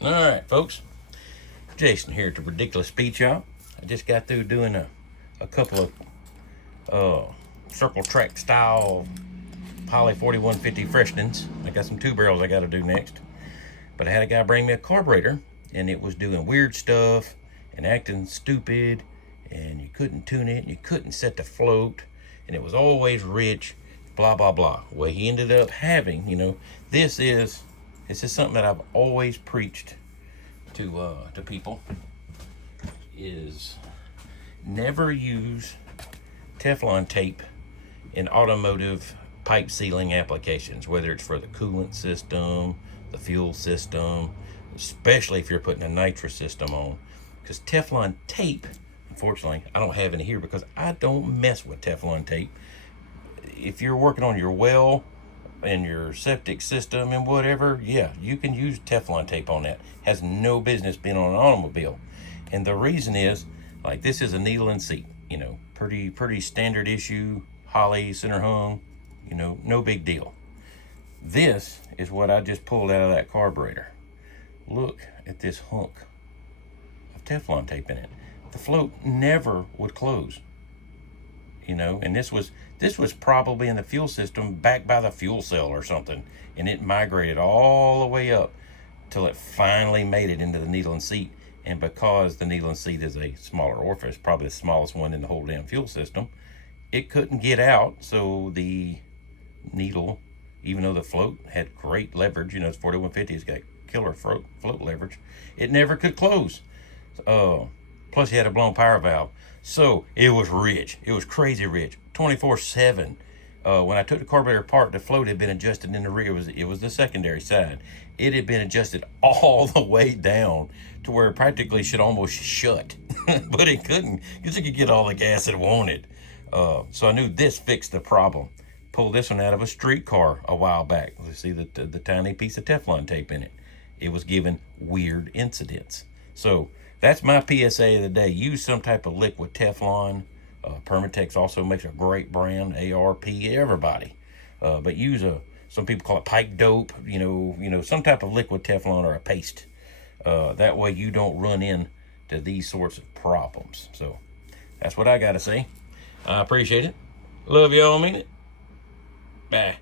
All right, folks. Jason here at the Ridiculous Speed Shop. I just got through doing a couple of circle track style Poly 4150 freshenings. I got some 2 barrels I got to do next. But I had a guy bring me a carburetor, and it was doing weird stuff and acting stupid, and you couldn't tune it, and you couldn't set the float, and it was always rich, blah, blah, blah. Well, he ended up having, this is something that I've always preached to people, is never use Teflon tape in automotive pipe sealing applications, whether it's for the coolant system, the fuel system, especially if you're putting a nitrous system on. Because Teflon tape, unfortunately, I don't have any here because I don't mess with Teflon tape. If you're working on your well and your septic system and whatever, yeah, you can use Teflon tape on that. Has no business being on an automobile. And the reason is, like, this is a needle and seat, pretty standard issue, Holly, center hung, no big deal. This is what I just pulled out of that carburetor. Look at this hunk of Teflon tape in it. The float never would close, and this was probably in the fuel system back by the fuel cell or something, and it migrated all the way up till it finally made it into the needle and seat. And because the needle and seat is a smaller orifice, probably the smallest one in the whole damn fuel system, it couldn't get out. So the needle, even though the float had great leverage, it's 4150, it's got killer float leverage, it never could close. Plus, he had a blown power valve. So it was rich. It was crazy rich, 24/7. When I took the carburetor apart, the float had been adjusted in the rear. It was the secondary side. It had been adjusted all the way down to where it practically should almost shut, but it couldn't because it could get all the gas it wanted. So I knew this fixed the problem. Pulled this one out of a street car a while back. Let's see the tiny piece of Teflon tape in it. It was giving weird incidents. So that's my PSA of the day. Use some type of liquid Teflon. Permatex also makes a great brand. ARP, everybody. But use some people call it pipe dope. Some type of liquid Teflon or a paste. That way you don't run into these sorts of problems. So that's what I got to say. I appreciate it. Love y'all. Mean it. Bye.